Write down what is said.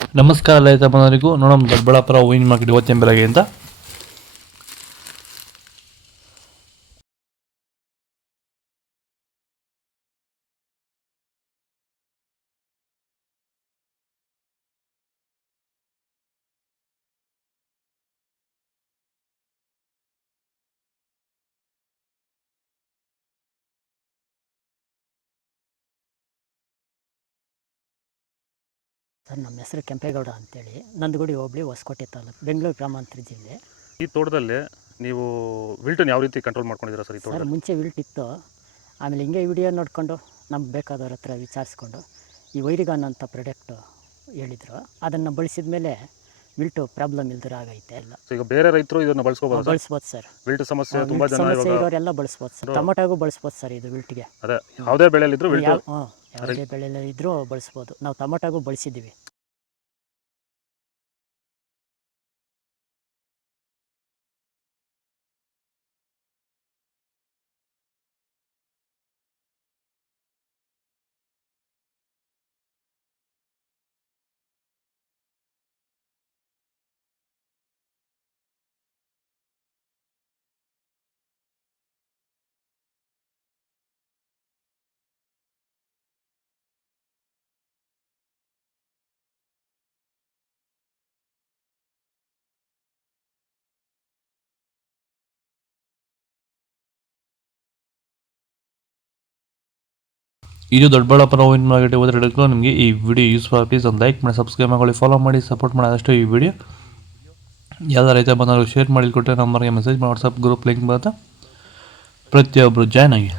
ನಮಸ್ಕಾರ ರೈತ ಬಂದವರಿಗೂ ನೋಡೋಣ ದೊಡ್ಡಬಳ್ಳಾಪುರ ಹೂವಿನ ಮಾರ್ಕೆಟ್ ಇವತ್ತಿನ ಬೆಳಗ್ಗೆ ಅಂತ ಸರ್ ನಮ್ಮ ಹೆಸರು ಕೆಂಪೇಗೌಡ ಅಂತೇಳಿ ನಂದಗುಡಿ ಹೋಬಳಿ ಹೊಸಕೋಟೆ ತಾಲೂಕು ಬೆಂಗಳೂರು ಗ್ರಾಮಾಂತರ ಜಿಲ್ಲೆ. ಈ ತೋಟದಲ್ಲಿ ನೀವು ವಿಲ್ಟನ್ನು ಯಾವ ರೀತಿ ಕಂಟ್ರೋಲ್ ಮಾಡ್ಕೊಂಡಿದ್ದೀರಾ ಸರ್? ಈ ಸರ್ ತೋಟದಲ್ಲಿ ಮುಂಚೆ ವಿಲ್ಟ್ ಇತ್ತು, ಆಮೇಲೆ ಹಿಂಗೆ ವಿಡಿಯೋ ನೋಡಿಕೊಂಡು ನಮ್ಗೆ ಬೇಕಾದವ್ರ ಹತ್ರ ವಿಚಾರಿಸ್ಕೊಂಡು ಈ ವೈರಿಗಾನ್ ಅಂತ ಪ್ರಾಡಕ್ಟು ಹೇಳಿದರು, ಅದನ್ನು ಬಳಸಿದ ಮೇಲೆ ವಿಲ್ಟು ಪ್ರಾಬ್ಲಮ್ ಇಲ್ದಿರ ಆಗೈತೆ ಎಲ್ಲ. ಈಗ ಬೇರೆ ರೈತರು ಇದನ್ನು ಬಳಸ್ಬೋದು ಸರ್. ವಿಲ್ಟ್ ಸಮಸ್ಯೆ ತುಂಬ ಜನ ಸಮಸ್ಯೆ ಇರೋರೆಲ್ಲ ಬಳಸ್ಬೋದು ಸರ್. ಟೊಮೊಟೊಗೂ ಬಳಸ್ಬೋದು ಸರ್ ಇದು ವಿಲ್ಟ್ಗೆ. ಅದೇ ಯಾವುದೇ ಬೆಳೆಯಲ್ಲಿದ್ದರೂ ವಿಲ್ಟ್ ಯಾವುದೇ ಬೆಳೆಯಲ್ಲಿ ಇದ್ದರೂ ಬಳಸ್ಬೋದು. ನಾವು ಟೊಮೊಟೊಗೂ ಬಳಸಿದ್ದೀವಿ. ಇದು ದೊಡ್ಡಬಳ್ಳಾಪುರ ಹೂವಿನ ಮಾರ್ಕೆಟ್ ಇವತ್ತು ನಿಮಗೆ ಈ ವಿಡಿಯೋ ಯೂಸ್ಫುಲ್ ಪ್ಲೀಸ್ ಒಂದು ಲೈಕ್ ಮಾಡಿ, ಸಬ್ಸ್ಕ್ರೈಬ್ ಮಾಡಿ, ಫಾಲೋ ಮಾಡಿ, ಸಪೋರ್ಟ್ ಮಾಡಿ. ಆದಷ್ಟು ಈ ವಿಡಿಯೋ ಎಲ್ಲ ರೈತ ಬಂದವರು ಶೇರ್ ಮಾಡಿ ಕೊಟ್ಟರೆ ನಂಬರ್ಗೆ ಮೆಸೇಜ್ ಮಾಡಿ, ವಾಟ್ಸಪ್ ಗ್ರೂಪ್ ಲಿಂಕ್ ಬರುತ್ತೆ, ಪ್ರತಿಯೊಬ್ಬರು ಜಾಯ್ನ್ ಆಗಿ.